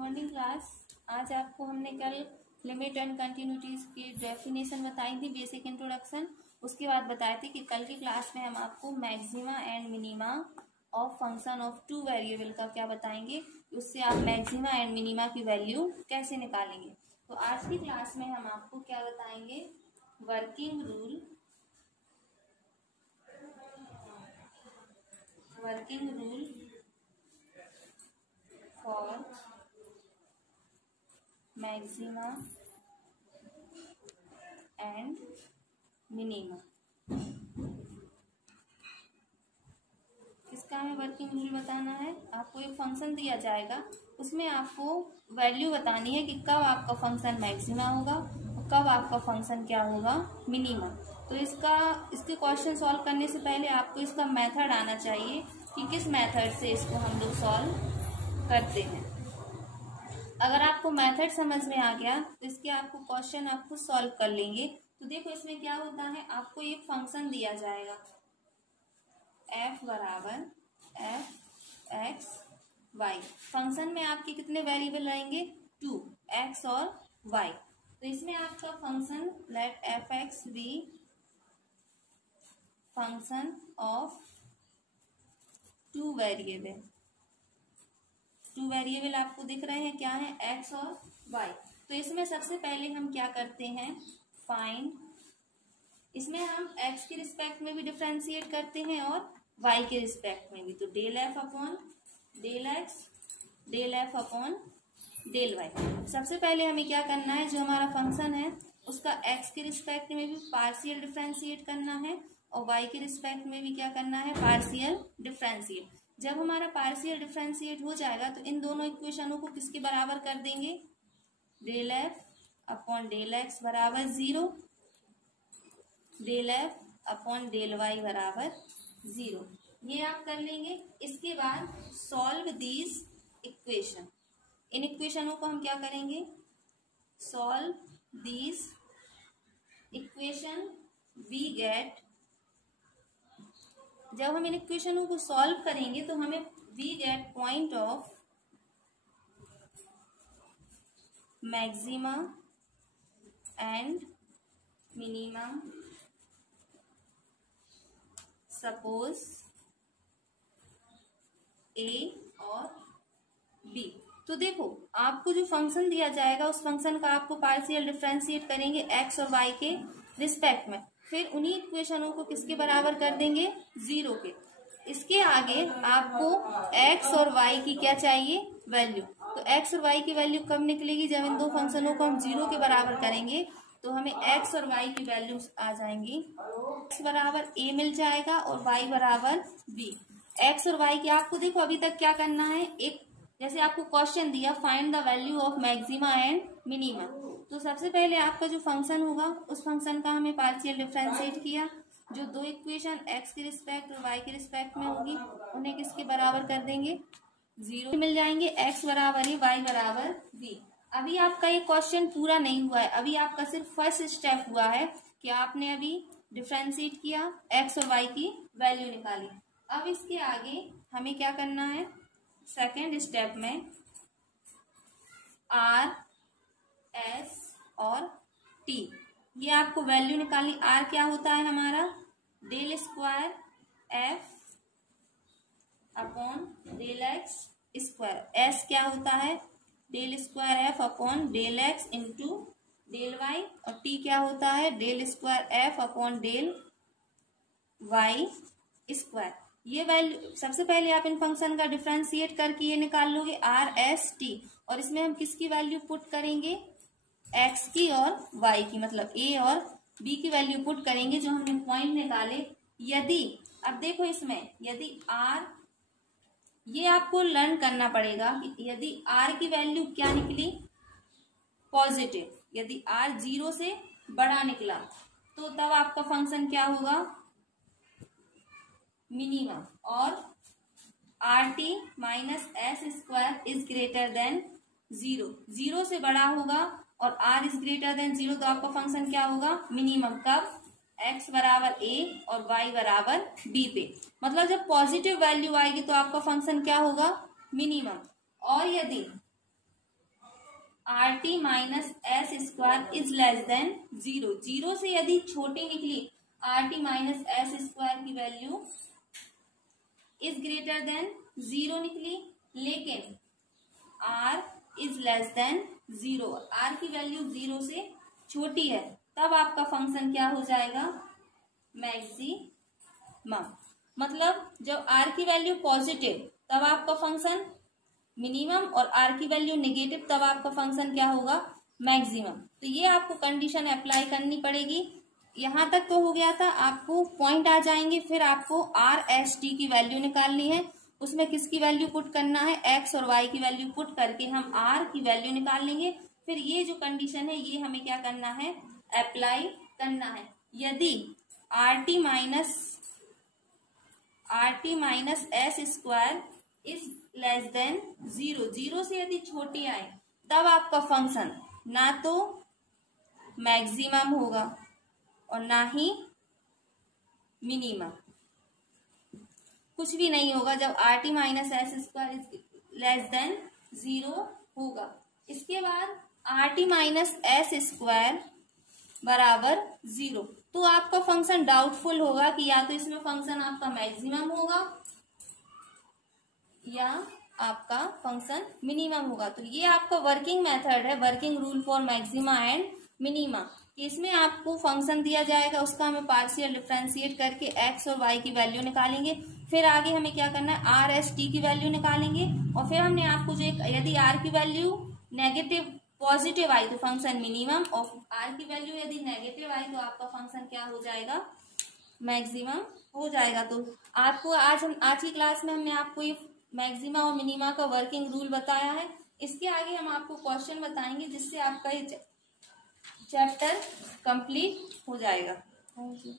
Morning class. आज आपको हमने कल लिमिट एंड कंटिन्यूटीज की डेफिनेशन बताई थी, बेसिक इंट्रोडक्शन। उसके बाद बताए थे कि कल की क्लास में हम आपको maxima and minima of function of two variable का क्या बताएंगे, उससे आप मैक्सिमा एंड मिनिमा की वैल्यू कैसे निकालेंगे। तो आज की क्लास में हम आपको क्या बताएंगे, working rule for maxima and minima. इसका हमें वर्किंग रूल बताना है। आपको एक फंक्शन दिया जाएगा, उसमें आपको वैल्यू बतानी है कि कब आपका फंक्शन मैक्सिमा होगा और कब आपका फंक्शन क्या होगा, मिनिमा। तो इसके क्वेश्चन सॉल्व करने से पहले आपको इसका मेथड आना चाहिए कि किस मेथड से इसको हम लोग सॉल्व करते हैं। अगर आपको मेथड समझ में आ गया तो इसके आपको क्वेश्चन आप खुद सॉल्व कर लेंगे। तो देखो इसमें क्या होता है, आपको एक फंक्शन दिया जाएगा f बराबर f(x,y). फंक्शन में आपके कितने वेरिएबल रहेंगे, 2, x और y। तो इसमें आपका function let f(x) be function of two variable. Two variable आपको दिख रहे हैं, क्या है, x और y। तो इसमें सबसे पहले हम क्या करते हैं, फाइंड। इसमें हम x के रिस्पेक्ट में भी डिफरेंशिएट करते हैं और y के रिस्पेक्ट में भी। तो del f upon del x, del f upon del y। सबसे पहले हमें क्या करना है, जो हमारा फंक्शन है उसका x के रिस्पेक्ट में भी पार्शियल डिफरेंशिएट करना है और y के रिस्पेक्ट में भी क्या करना है, पार्शियल डिफरेंशिएट। जब हमारा पार्शियल डिफरेंशिएट हो जाएगा तो इन दोनों इक्वेशनों को किसके बराबर कर देंगे, del f upon del x बराबर 0, del f upon del y बराबर 0। ये आप कर लेंगे। इसके बाद सॉल्व दीज इक्वेशन। इन इक्वेशनों को हम क्या करेंगे, solve these equation we get. जब हम इन इक्वेशनों को सॉल्व करेंगे तो हमें we get point of maxima and minima suppose A और बी। तो देखो आपको जो फंक्शन दिया जाएगा उस फंक्शन का आपको पार्शियल डिफरेंशिएट करेंगे x और y के रिस्पेक्ट में, फिर उन्हीं इक्वेशनों को किसके बराबर कर देंगे, 0 के। इसके आगे आपको x और y की क्या चाहिए, वैल्यू। तो x और y की वैल्यू कब निकलेगी, जब इन दो फंक्शनों को हम 0 के बराबर करेंगे तो हमें x और y की वैल्यूज आ जाएंगी। x बराबर a मिल जाएगा और y बराबर b। x और y की आपको देखो अभी तक क्या करना है, एक जैसे आपको क्वेश्चन दिया find the value of maxima and minima. तो सबसे पहले आपका जो फंक्शन होगा उस फंक्शन का हमें पार्शियल डिफरेंशिएट किया। जो दो इक्वेशन x के रिस्पेक्ट और y के रिस्पेक्ट में होगी उन्हें किसके बराबर कर देंगे, 0 मिल जाएंगे। x बराबर है, y बराबर b। अभी आपका ये क्वेश्चन पूरा नहीं हुआ है, अभी आपका सिर्फ फर्स्ट स्टेप हुआ है कि आपने अभी डिफरेंशिएट किया, x और y की वैल्यू निकाली। अब इसके आगे हमें क्या करना है, सेकेंड स्टेप में r, s और t, ये आपको वैल्यू निकालनी। r क्या होता है हमारा, del square f upon del x square. s क्या होता है, del square f upon del x into del y। और t क्या होता है, del square f upon del y square. ये वैल्यू सबसे पहले आप इन फंक्शन का डिफरेंशिएट करके ये निकाल लोगे r, s, t। और इसमें हम किसकी वैल्यू पुट करेंगे, x की और y की, मतलब a और b की वैल्यू पुट करेंगे जो हमने पॉइंट निकाले। यदि अब देखो इसमें यदि r, ये आपको लर्न करना पड़ेगा कि यदि r की वैल्यू क्या निकली, पॉजिटिव, यदि r 0 से बड़ा निकला तो तब आपका फंक्शन क्या होगा, मिनिमा। और rt minus S square is greater than 0, 0 से बड़ा होगा और r इज ग्रेटर देन 0 तो आपका फंक्शन क्या होगा, मिनिमम। कब, x बराबर a और y बराबर b पे। मतलब जब पॉजिटिव वैल्यू आएगी तो आपका फंक्शन क्या होगा, मिनिमम। और यदि R T minus S square is less than 0, 0 से यदि छोटी निकली R T minus S square की वैल्यू इज ग्रेटर देन 0 निकली, लेकिन R is less than 0, R की वैल्यू 0 से छोटी है, तब आपका फंक्शन क्या हो जाएगा, मैक्सिमम। मतलब जब आर की वैल्यू पॉजिटिव तब आपका फंक्शन मिनिमम, और आर की वैल्यू नेगेटिव तब आपका फंक्शन क्या होगा, मैक्सिमम। तो ये आपको कंडीशन अप्लाई करनी पड़ेगी। यहां तक तो हो गया था, आपको पॉइंट आ जाएंगे, फिर आपको आर एस टी की वैल्यू निकालनी है। उसमें किसकी वैल्यू पुट करना है, एक्स और वाई की वैल्यू पुट करके हम आर की वैल्यू निकाल लेंगे। फिर ये जो कंडीशन है ये हमें क्या करना है, अप्लाई करना है। यदि R T minus S square is less than 0, 0 से यदि छोटी आए तब आपका फंक्शन ना तो मैक्सिमम होगा और ना ही मिनिमम, कुछ भी नहीं होगा जब are T minus S square is less than 0 होगा। इसके बाद are T minus S square बराबर 0, तो आपका फंक्शन डाउटफुल होगा कि या तो इसमें फंक्शन आपका मैक्सिमम होगा या आपका फंक्शन मिनिमम होगा। तो ये आपका वर्किंग मेथड है, working rule for maxima and minima. इसमें आपको फंक्शन दिया जाएगा, उसका हमें पार्शियल डिफरेंशिएट करके एक्स और वाई की वैल्यू निकालेंगे। फिर आगे हमें क्या करना है, आर एस टी की वैल्यू निकालेंगे, और फिर हमने आपको जो यदि आर की वैल्यू नेगेटिव पॉजिटिव आई तो फंक्शन मिनिमम, और आर की वैल्यू यदि नेगेटिव आई तो आपका फंक्शन क्या हो जाएगा, मैक्सिमम हो जाएगा। तो आपको आज की क्लास में हमने आपको ये मैक्सिमा और मिनिमा का वर्किंग रूल बताया है। इसके आगे हम आपको क्वेश्चन बताएंगे जिससे आपका ये चैप्टर कंप्लीट हो जाएगा। Thank you.